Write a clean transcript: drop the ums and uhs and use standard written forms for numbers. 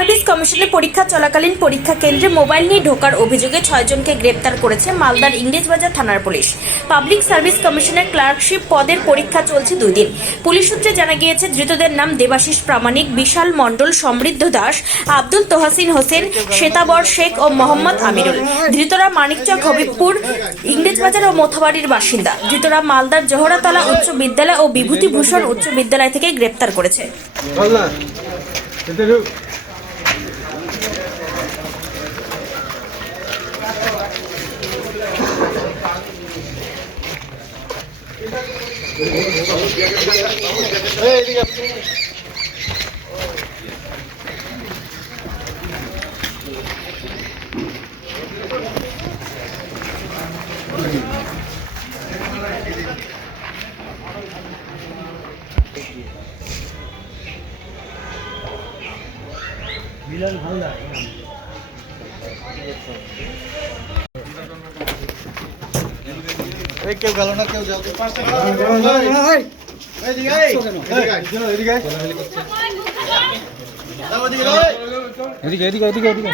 Service কমিশনে পরীক্ষা চলাকালীন পরীক্ষা কেন্দ্রে মোবাইল নিয়ে ঢোকার অভিযোগে 6 জনকে গ্রেপ্তার করেছে মালদার ইংরেজবাজার থানার পুলিশ। পাবলিক সার্ভিস কমিশনের ক্লার্কশিপ পদের পরীক্ষা চলছে 2 দিন। পুলিশ সূত্রে জানা গিয়েছে ধৃতদের নাম দেবাশিস প্রামাণিক, বিশাল মণ্ডল, সমৃদ্ধ দাস, আব্দুল তোহাসিন হোসেন, শ্বেতাবর শেখ ও মোহাম্মদ আমিরুল। ধৃতরা মানিকচক, হবিবপুর, ইংরেজবাজার ও মোথাবাড়ির বাসিন্দা। ধৃতরা মালদার জোহরাতলা উচ্চ বিদ্যালয় ও বিভূতিভূষণ উচ্চ বিদ্যালয় থেকে গ্রেপ্তার করেছে। বিলাল হালদার এই কেউ গেল না, কেউ যাও, পাঁচটা এদিকে এদিকে এদিকে এদিকে